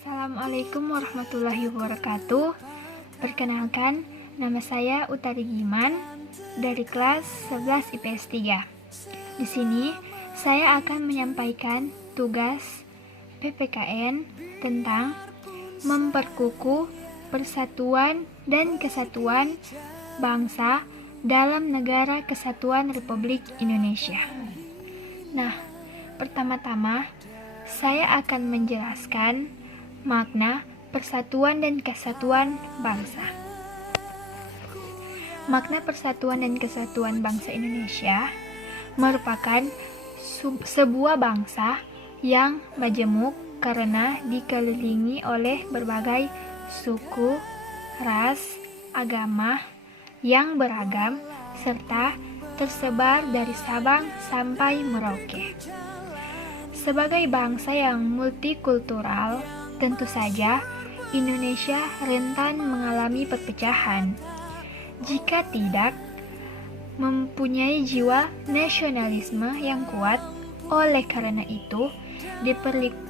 Assalamualaikum warahmatullahi wabarakatuh. Perkenalkan, nama saya Utari Giman dari kelas 11 IPS 3. Di sini saya akan menyampaikan tugas PPKN tentang memperkukuh persatuan dan kesatuan bangsa dalam Negara Kesatuan Republik Indonesia. Nah, pertama-tama saya akan menjelaskan makna persatuan dan kesatuan bangsa. Makna persatuan dan kesatuan bangsa Indonesia merupakan sebuah bangsa yang majemuk karena dikelilingi oleh berbagai suku, ras, agama yang beragam serta tersebar dari Sabang sampai Merauke. Sebagai bangsa yang multikultural, tentu saja Indonesia rentan mengalami perpecahan jika tidak mempunyai jiwa nasionalisme yang kuat. Oleh karena itu,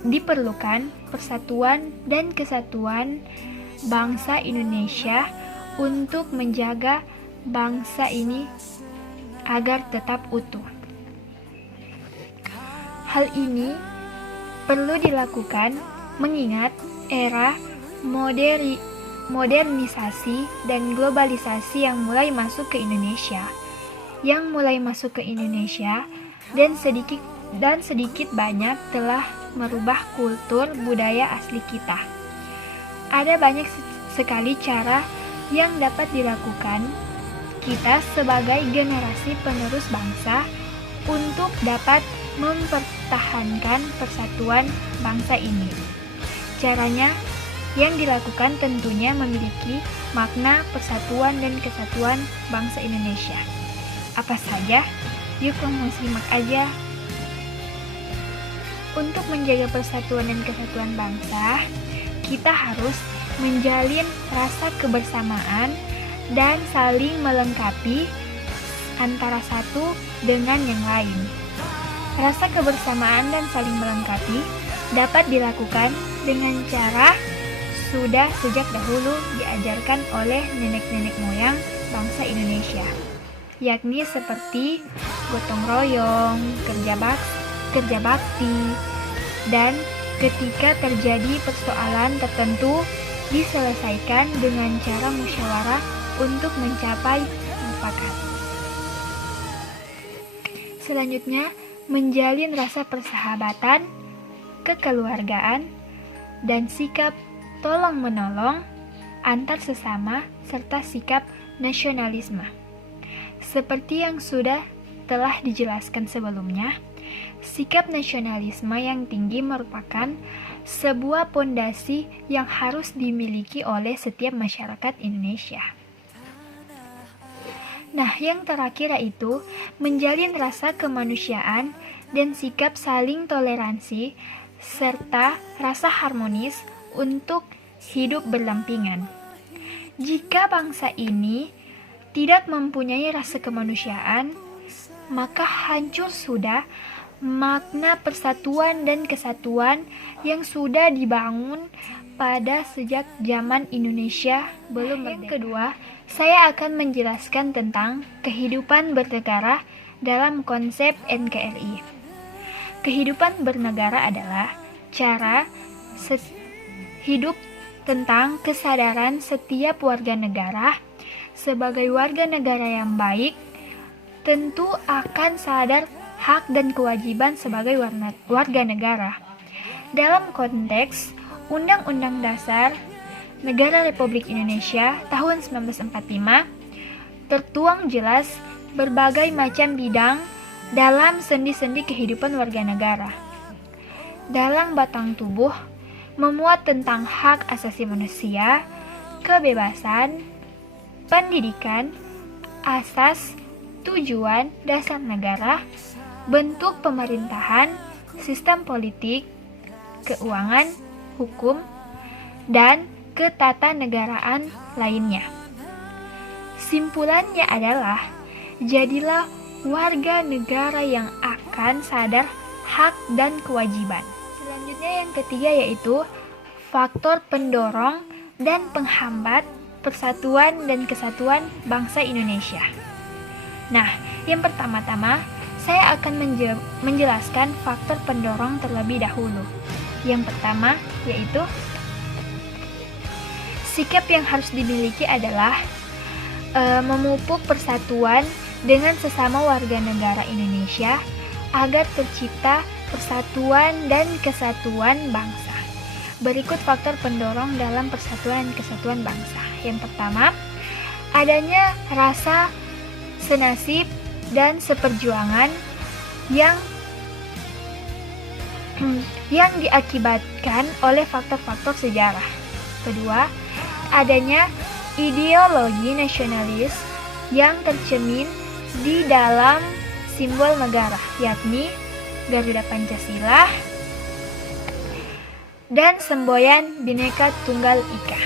diperlukan persatuan dan kesatuan bangsa Indonesia untuk menjaga bangsa ini agar tetap utuh. Hal ini perlu dilakukan mengingat era modernisasi dan globalisasi yang mulai masuk ke Indonesia, dan sedikit banyak telah merubah kultur budaya asli kita. Ada banyak sekali cara yang dapat dilakukan kita sebagai generasi penerus bangsa untuk dapat mempertahankan persatuan bangsa ini. Caranya yang dilakukan tentunya memiliki makna persatuan dan kesatuan bangsa Indonesia. Apa saja? Yuk langsung simak aja. Untuk menjaga persatuan dan kesatuan bangsa, kita harus menjalin rasa kebersamaan dan saling melengkapi antara satu dengan yang lain. Rasa kebersamaan dan saling melengkapi dapat dilakukan dengan cara sudah sejak dahulu diajarkan oleh nenek-nenek moyang bangsa Indonesia, yakni seperti gotong royong, kerja bakti, dan ketika terjadi persoalan tertentu diselesaikan dengan cara musyawarah untuk mencapai mufakat. Selanjutnya, menjalin rasa persahabatan, kekeluargaan, dan sikap tolong-menolong antar sesama serta sikap nasionalisme. Seperti yang sudah telah dijelaskan sebelumnya, sikap nasionalisme yang tinggi merupakan sebuah pondasi yang harus dimiliki oleh setiap masyarakat Indonesia. Nah, yang terakhir yaitu menjalin rasa kemanusiaan dan sikap saling toleransi serta rasa harmonis untuk hidup berdampingan. Jika bangsa ini tidak mempunyai rasa kemanusiaan, maka hancur sudah makna persatuan dan kesatuan yang sudah dibangun pada sejak zaman Indonesia belum merdeka. Yang kedua, saya akan menjelaskan tentang kehidupan bernegara dalam konsep NKRI. Kehidupan bernegara adalah cara hidup tentang kesadaran setiap warga negara sebagai warga negara yang baik, tentu akan sadar hak dan kewajiban sebagai warga negara. Dalam konteks Undang-Undang Dasar Negara Republik Indonesia tahun 1945 tertuang jelas berbagai macam bidang dalam sendi-sendi kehidupan warga negara. Dalam batang tubuh memuat tentang hak asasi manusia, kebebasan, pendidikan, asas, tujuan, dasar negara, bentuk pemerintahan, sistem politik, keuangan, hukum, dan ketatanegaraan lainnya. Simpulannya adalah, jadilah warga negara yang akan sadar hak dan kewajiban. Selanjutnya yang ketiga yaitu faktor pendorong dan penghambat persatuan dan kesatuan bangsa Indonesia. Nah, yang pertama-tama saya akan menjelaskan faktor pendorong terlebih dahulu. Yang pertama yaitu sikap yang harus dimiliki adalah memupuk persatuan dengan sesama warga negara Indonesia agar tercipta persatuan dan kesatuan bangsa. Berikut faktor pendorong dalam persatuan dan kesatuan bangsa. Yang pertama, adanya rasa senasib dan seperjuangan yang diakibatkan oleh faktor-faktor sejarah. Kedua, adanya ideologi nasionalis yang tercermin di dalam simbol negara, yakni Garuda Pancasila dan semboyan Bhinneka Tunggal Ika.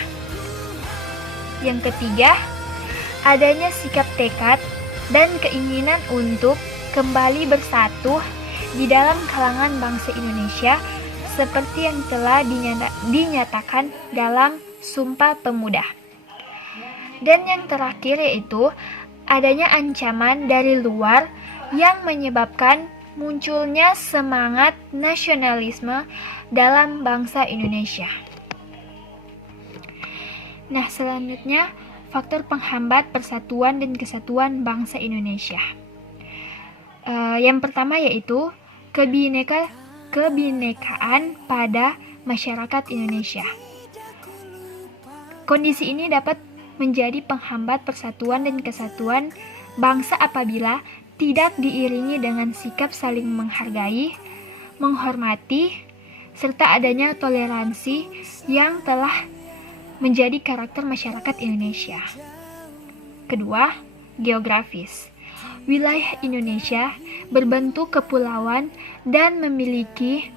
Yang ketiga, adanya sikap tekad dan keinginan untuk kembali bersatu di dalam kalangan bangsa Indonesia seperti yang telah dinyatakan dalam Sumpah Pemuda. Dan yang terakhir yaitu adanya ancaman dari luar yang menyebabkan munculnya semangat nasionalisme dalam bangsa Indonesia. Nah, selanjutnya faktor penghambat persatuan dan kesatuan bangsa Indonesia. Yang pertama yaitu kebinekaan pada masyarakat Indonesia. Kondisi ini dapat menjadi penghambat persatuan dan kesatuan bangsa apabila tidak diiringi dengan sikap saling menghargai, menghormati, serta adanya toleransi yang telah menjadi karakter masyarakat Indonesia. Kedua, geografis. Wilayah Indonesia berbentuk kepulauan dan memiliki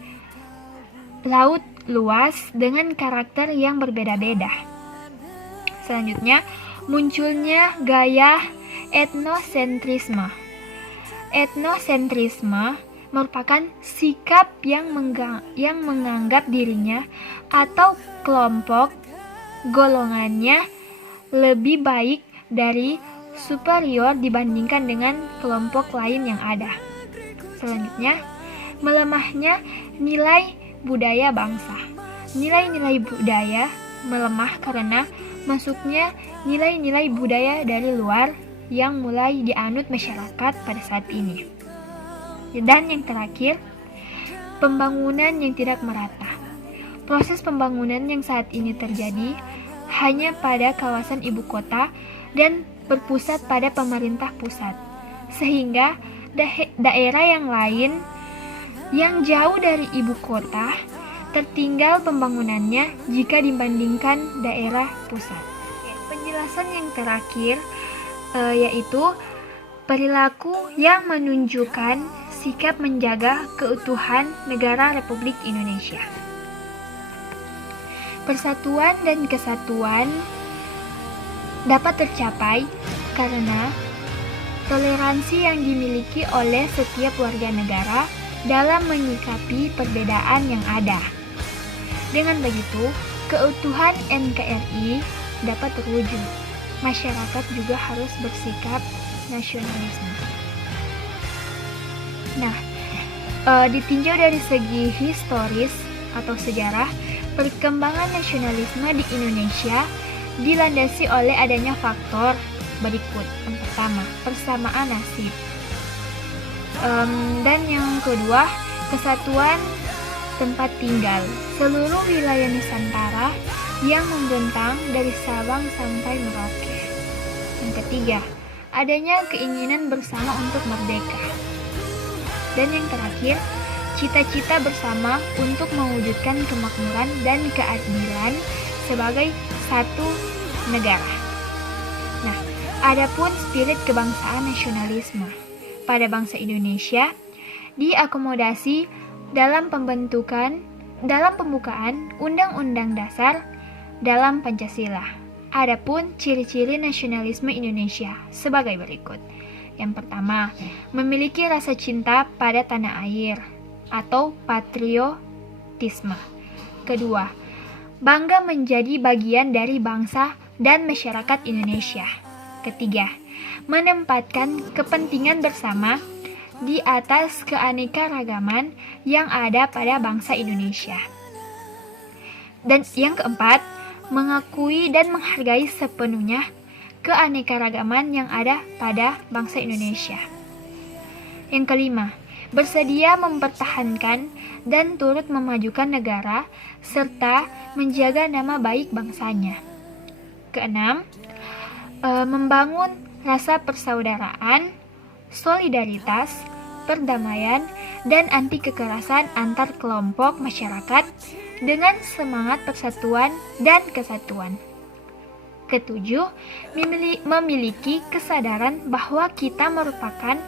laut luas dengan karakter yang berbeda-beda. Selanjutnya, munculnya gaya etnosentrisme. Etnosentrisme merupakan sikap yang menganggap dirinya atau kelompok golongannya lebih baik dari superior dibandingkan dengan kelompok lain yang ada. Selanjutnya, melemahnya nilai budaya bangsa. Nilai-nilai budaya melemah karena masuknya nilai-nilai budaya dari luar yang mulai dianut masyarakat pada saat ini. Dan yang terakhir, pembangunan yang tidak merata. Proses pembangunan yang saat ini terjadi hanya pada kawasan ibu kota dan berpusat pada pemerintah pusat, sehingga daerah yang lain yang jauh dari ibu kota tertinggal pembangunannya jika dibandingkan daerah pusat. Penjelasan yang terakhir yaitu perilaku yang menunjukkan sikap menjaga keutuhan negara Republik Indonesia. Persatuan dan kesatuan dapat tercapai karena toleransi yang dimiliki oleh setiap warga negara dalam menyikapi perbedaan yang ada. Dengan begitu, keutuhan NKRI dapat terwujud. Masyarakat juga harus bersikap nasionalisme. Nah, ditinjau dari segi historis atau sejarah, perkembangan nasionalisme di Indonesia dilandasi oleh adanya faktor berikut. Yang pertama, persamaan nasib. Dan yang kedua, kesatuan tempat tinggal. Seluruh wilayah Nusantara yang membentang dari Sabang sampai Merauke. Yang ketiga, adanya keinginan bersama untuk merdeka. Dan yang terakhir, cita-cita bersama untuk mewujudkan kemakmuran dan keadilan sebagai satu negara. Nah, adapun spirit kebangsaan nasionalisme pada bangsa Indonesia diakomodasi dalam pembukaan Undang-Undang Dasar dalam Pancasila. Adapun ciri-ciri nasionalisme Indonesia sebagai berikut. Yang pertama, memiliki rasa cinta pada tanah air atau patriotisme. Kedua, bangga menjadi bagian dari bangsa dan masyarakat Indonesia. Ketiga, menempatkan kepentingan bersama di atas keanekaragaman yang ada pada bangsa Indonesia. Dan yang keempat, mengakui dan menghargai sepenuhnya keanekaragaman yang ada pada bangsa Indonesia. Yang kelima, bersedia mempertahankan dan turut memajukan negara serta menjaga nama baik bangsanya. Keenam, membangun rasa persaudaraan, solidaritas, perdamaian, dan anti kekerasan antar kelompok masyarakat dengan semangat persatuan dan kesatuan. Ketujuh, memiliki kesadaran bahwa kita merupakan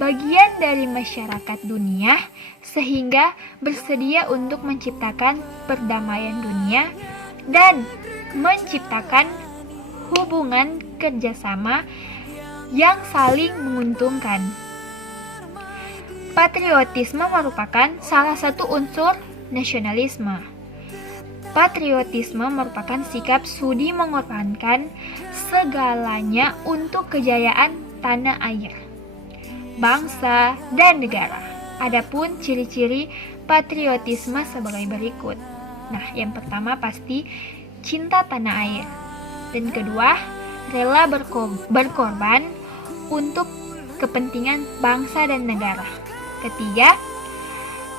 bagian dari masyarakat dunia sehingga bersedia untuk menciptakan perdamaian dunia dan menciptakan hubungan kerjasama yang saling menguntungkan. Patriotisme merupakan salah satu unsur nasionalisme. Patriotisme merupakan sikap sudi mengorbankan segalanya untuk kejayaan tanah air, bangsa, dan negara. Adapun ciri-ciri patriotisme sebagai berikut. Nah, yang pertama pasti cinta tanah air. Dan kedua, rela berkorban untuk kepentingan bangsa dan negara. Ketiga,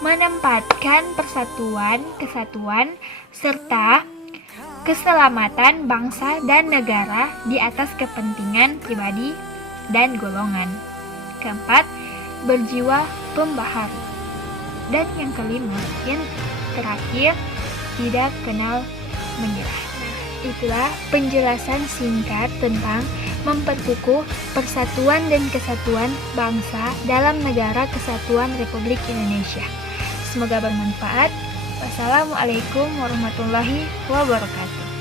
menempatkan persatuan, kesatuan, serta keselamatan bangsa dan negara di atas kepentingan pribadi dan golongan. Keempat, berjiwa pembaharu. Dan yang kelima, yang terakhir, tidak kenal menyerah. Itulah penjelasan singkat tentang memperkukuh persatuan dan kesatuan bangsa dalam Negara Kesatuan Republik Indonesia. Semoga bermanfaat. Wassalamualaikum warahmatullahi wabarakatuh.